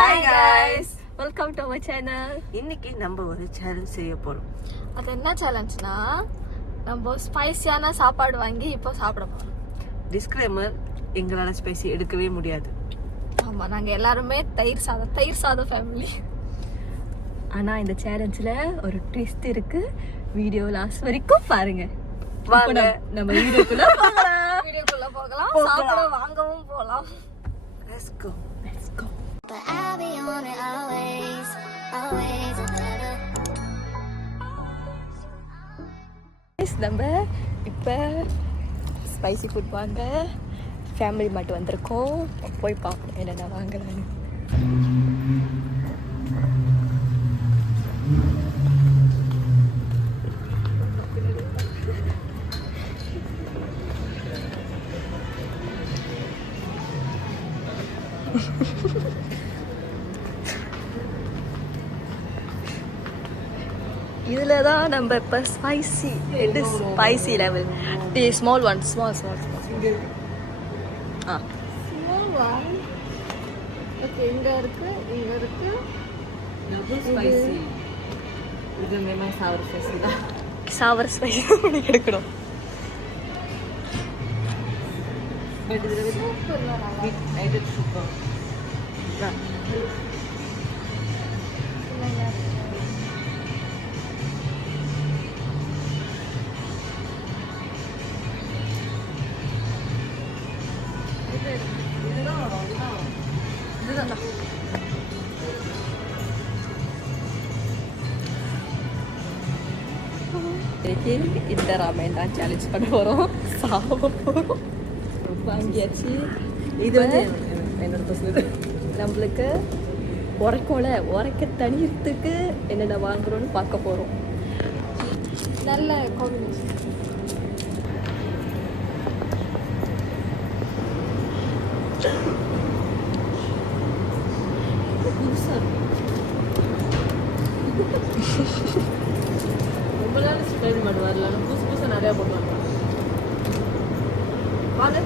Hi guys welcome to our channel. இன்னைக்கு நம்ம ஒரு சேலஞ்ச் செய்ய போறோம். அது என்ன சேலஞ்ச்னா நம்ம ஸ்பைசியான சாப்பாடு வாங்கி இப்போ சாப்பிட போறோம். டிஸ்க்ளைமர், எங்களால ஸ்பைசி எடுக்கவே முடியாது. ஆமா, நாங்க எல்லாருமே தயிர் சாதம் ஃபேமிலி. ஆனா இந்த சேலஞ்சில் ஒரு ட்விஸ்ட் இருக்கு. வீடியோ லாஸ்ட் வரைக்கும் பாருங்க. வாங்க நம்ம வீடியோக்குள்ள போகலாம். சாப்பிட வாங்கவும் போலாம். Let's go. But I'll be on it always, always. நம்ம இப்போ ஸ்பைசி ஃபுட் வாங்க ஃபேமிலி மட்டும் வந்திருக்கோம். போய் பார்ப்போம் என்னென்ன வாங்கலான்னு. இதில் தான் நம்ம இப்போ spicy level the small one small ஆ ஸ்மால் ஒன். ஓகே, இங்கே இருக்கு டபுள் ஸ்பைசி. இது மேமே சாவர் ஸ்பைசி தான். சாவர் ஸ்பைசி பண்ணி எடுக்கணும். பட் இது வித் ஐடட் சூப்பர். இந்த ராமன் தான் சேலஞ்ச் பண்ண போகிறோம். சாப்பிட போகிறோம். வாங்கியாச்சு. இது வந்து என்னோட பசங்க நம்மளுக்கு உரைக்க தனியத்துக்கு என்னென்ன வாங்குறோன்னு பார்க்க போகிறோம். நல்ல காம்பினேஷன். ரொம்ப நாள் ஸ்பைசி மட்டும் வரல, புதுசு நிறையா போடலாம். வாங்க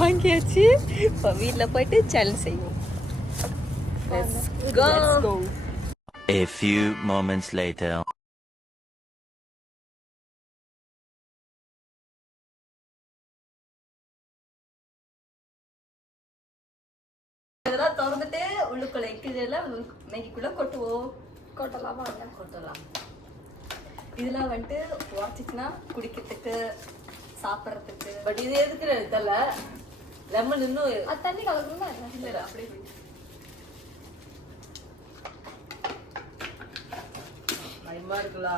வாங்கியாச்சு. இப்போ வீட்டில் போயிட்டு சேலஞ்ச் செய்வோம். Let's go. A few moments later. இதெல்லாம் திறந்துட்டு உள்ளுக்குள்ள இக்கிதெல்லாம் மேகிக்குள்ள கொட்டலாம். இதெல்லாம் வந்துட்டு உடச்சிச்சுன்னா குடிக்கிறதுக்கு சாப்பிட்றதுக்கு. பட் இது எதுக்கு தெரியல. லெமன் இன்னும் அது தண்ணி கலக்கணுமா இல்லை? அப்படியே பயமா இருக்குல்ல.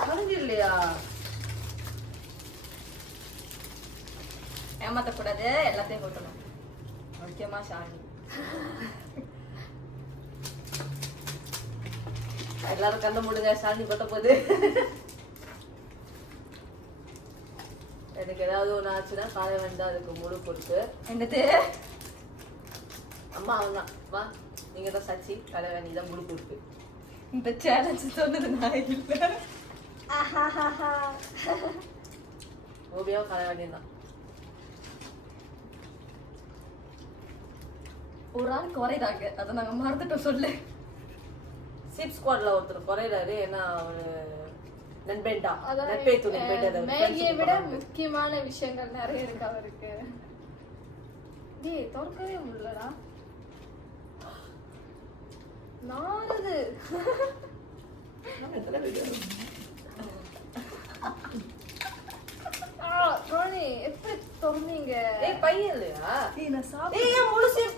கலந்து இல்லையா? ஏமாத்தக்கூடாது, எல்லாத்தையும் கொட்டணும். முக்கியமா ஷாலினி. எல்லாரும் கண்ண மூடுங்க, ஷாலினி கொட்ட போகுது. எனக்கு ஏதாவது ஒன்று ஆச்சுன்னா காலை வந்து அதுக்கு முழு பொறுப்பு. என்னது? அம்மா அவங்க வா, நீங்க தான் சாட்சி. காலை வேண்டி தான் முழு பொறுப்பு. இந்த சேலஞ்ச் சொன்னது நான் இல்லை. ஓபியாவும் காலை வேண்டியது தான். ஒரு ஆள் குறைதாங்க, அதை நாங்க மறந்துட்டோம் சொல்லு. சிப் ஸ்குவாட்ல ஒருத்தர் குறையிறாரு. ஏன்னா அவரு நண்பேண்டா மேகியை விட முக்கியமான விஷயங்கள் நிறைய இருக்கு அவருக்கு. திறக்கவே முடியலடா. நாரது எப்படி திறந்தீங்க? பையன் இல்லையா? நான் சாப்பிட்டேன்.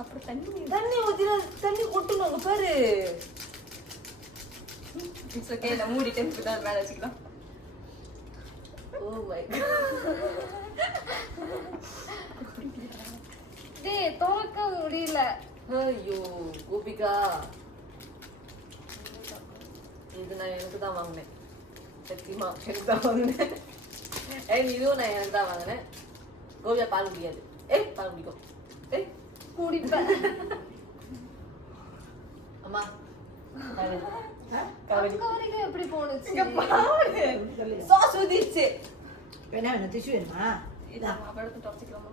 அப்புறம் தண்ணி ஊத்தினா தண்ணி கொட்டணும் பாரு. இட்ஸ் ஓகே, நான் மூடிட்டேன். இப்பதான் மேல வச்சுக்கலாம். ஓ மை வந்துருச்சு துறக்க முடியல. ஐயோ கோபிகா, இது நான் எனக்கு தான் வாங்கினேன். சத்தியமா எனக்கு தான் வாங்கினேன். இதுவும் நான் எனக்கு தான் வாங்கினேன். கோபியா பால் குடிக்காது. பால் குடிக்கும். குடிப்பேன். அம்மா கவரிக்கு எப்படி போனுச்சு? சாஸ் ஊதிச்சு. வேணா வேணா டிஷ்யூ வேணுமா? இதான் படுத்து தொடச்சிக்கலாமா?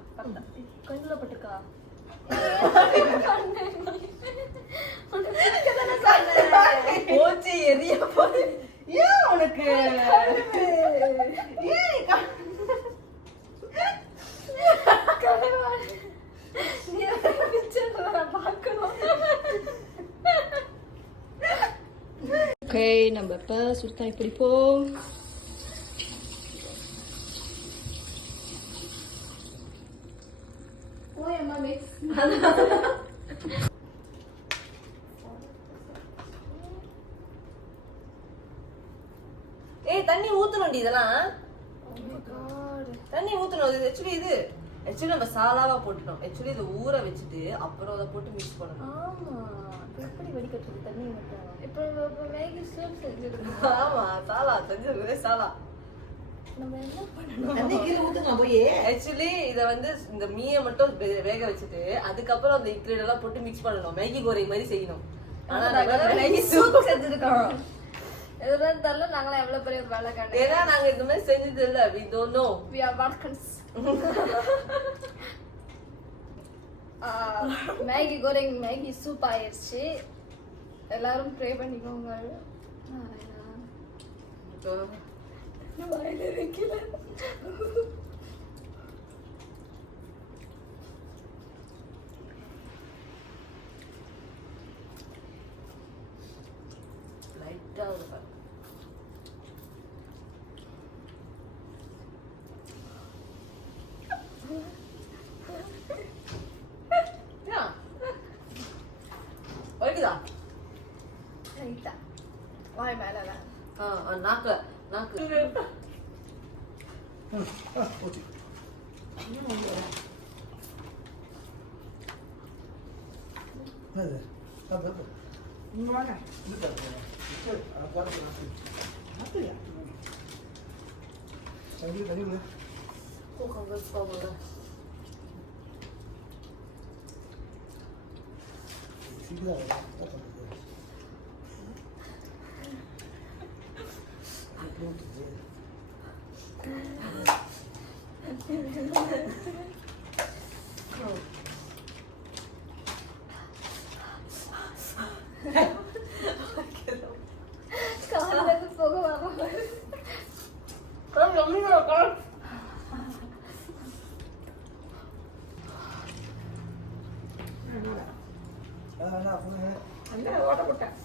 கண்ணுல பட்டுக்கா? போச்சு எரிய போது. ஏன் உனக்கு ஓகே, நம்ம இப்ப சுருத்தாய் பிடிப்போம். போயம்மா மிக்ஸ். தண்ணி ஊத்தணும்டி. இதெல்லாம் தண்ணி ஊத்தணும். ஆக்சுவலி நம்ம சாலாவா போட்டுட்டோம். ஆக்சுவலி இதை ஊற வச்சுட்டு அப்புறம் அதை போட்டு மிக்ஸ் பண்ணணும். ஆமா, எப்படி வடிகட்டுறது தண்ணி மட்டும்? இப்போ மேகி சூப் செஞ்சிருக்கோம். ஆமா, சாலா செஞ்சது சாலா. நம்ம என்ன பண்ணணும்? தண்ணி கீழே ஊத்துங்க போய். ஆக்சுவலி இத வந்து இந்த மீயை மட்டும் வேக வச்சுட்டு அதுக்கப்புறம் அந்த இன்கிரீடியன்ட் எல்லாம் போட்டு மிக்ஸ் பண்ணணும். மேகி கோரை மாதிரி செய்யணும். ஆனா நாங்க மேகி சூப் செஞ்சிருக்கோம். இதெல்லாம் தெரியல, நாங்களாம் எவ்வளவு பெரிய வேலை காட்டு. ஏன்னா நாங்க இந்த மாதிரி செஞ்சது இல்ல. we don't know. We are workers. Maggi கோரிங் மேகி சூப் ஆயிடுச்சு. எல்லாரும் ப்ரே பண்ணிக்கோங்க. வாயில வைக்கல. லைட்டா ஒரு வைக்குதா? லைட்டா வாய் மேல நாக்கு நாக்கு போச்சு. இங்க வாங்க. அப்படியா? கோகங்க கோகங்க காலையில போக வாங்க. அந்த ஓட்ட போட்டேன்.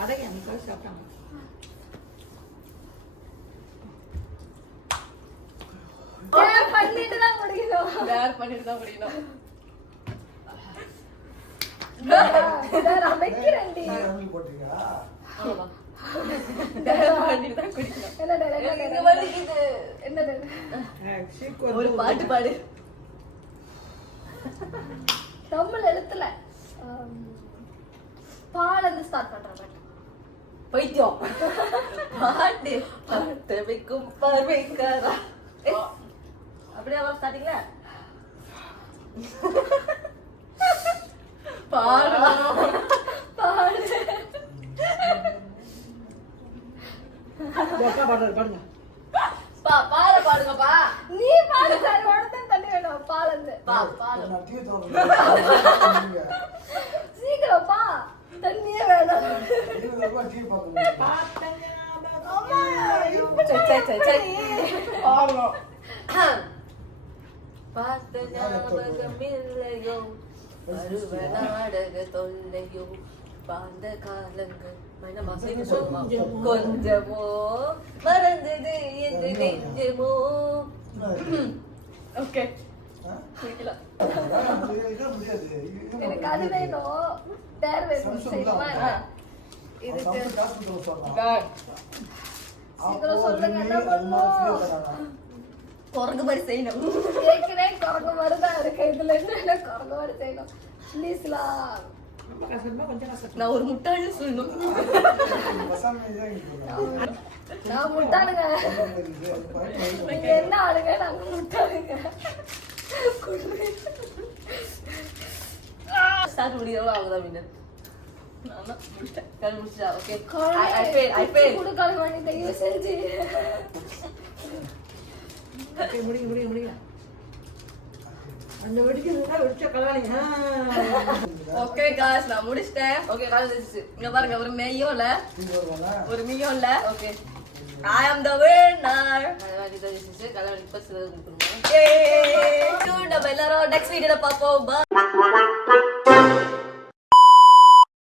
அடங்க அன்னைக்கு சாப்பிட்டாங்க. பண்ணிட்டு தான் முடிக்கணும். வேர் பண்ணிட்டு தான் முடியணும். நான் வைக்கிறேன்டி. ஆமா ஒரு பாட்டு பாடு. தமிழ் எழுத்துல பாடந்து ஸ்டார்ட் பண்றாங்க. பைத்தியம் பாட்டு பார்த்து வைக்கும் பார்வைக்காரா. அப்படியே அவ ஸ்டார்டிங்ல பாடு பாடு பாடுங்க. பாட பாடுங்கப்பா. நீ பாடு சார். உடனே தண்ணி வேணும். பாலந்து பாடு சீக்கிரம் பா. தண்ணியே வேணும். பார்த்த ஞாபகம் இல்லையோ பருவ நாடக தொல்லையோ பாந்த காலங்கள் கொஞ்சமோ மறந்தது என்று நெஞ்சமோ. ஓகே குடிக்கல. இது முடியாது. எனக்கு அது வேணும். தேர் வேணும். செய்யணுமா என்ன? இதுக்கு காசு கொடுத்து சொல்லலாம். God. சீக்கிரம் சொல்லுங்க என்ன பண்ணணும்? குரங்கு மாதிரி செய்யணும். ஏற்கனவே குரங்கு மாதிரிதான் இருக்கு. இதுல என்ன குரங்கு மாதிரி செய்யணும்? ப்ளீஸ்லா. ரொம்ப கஷ்டமா கொஞ்சம் கஷ்டம். நான் ஒரு முட்டாள்னு சொல்லணும். நான் முட்டாளுங்க. நீங்க என்ன ஆளுங்க? நாங்க முட்டாளுங்க. ஸ்டார்ட் முடியறவங்க அவங்க தான் வின்னர். ஆமா முடிச்சிட்டேன். கல் முடிச்சா ஓகே. I fail. குடுக்கால வாங்கி தயவு செஞ்சு. ஓகே முடிங்க. அந்த வெடிக்கிறதுனா வெடிச்ச கலாணி. ஓகே गाइस நான் முடிச்சிட்டேன். ஓகே காலேஜ் இங்க பாருங்க ஒரு மேயும் இல்ல. ஒரு மீயும் இல்ல. Okay I am the winner. கலவடி பஸ் நம்ம எல்லாரும் நெக்ஸ்ட் வீடியோல பாப்போம். Bye.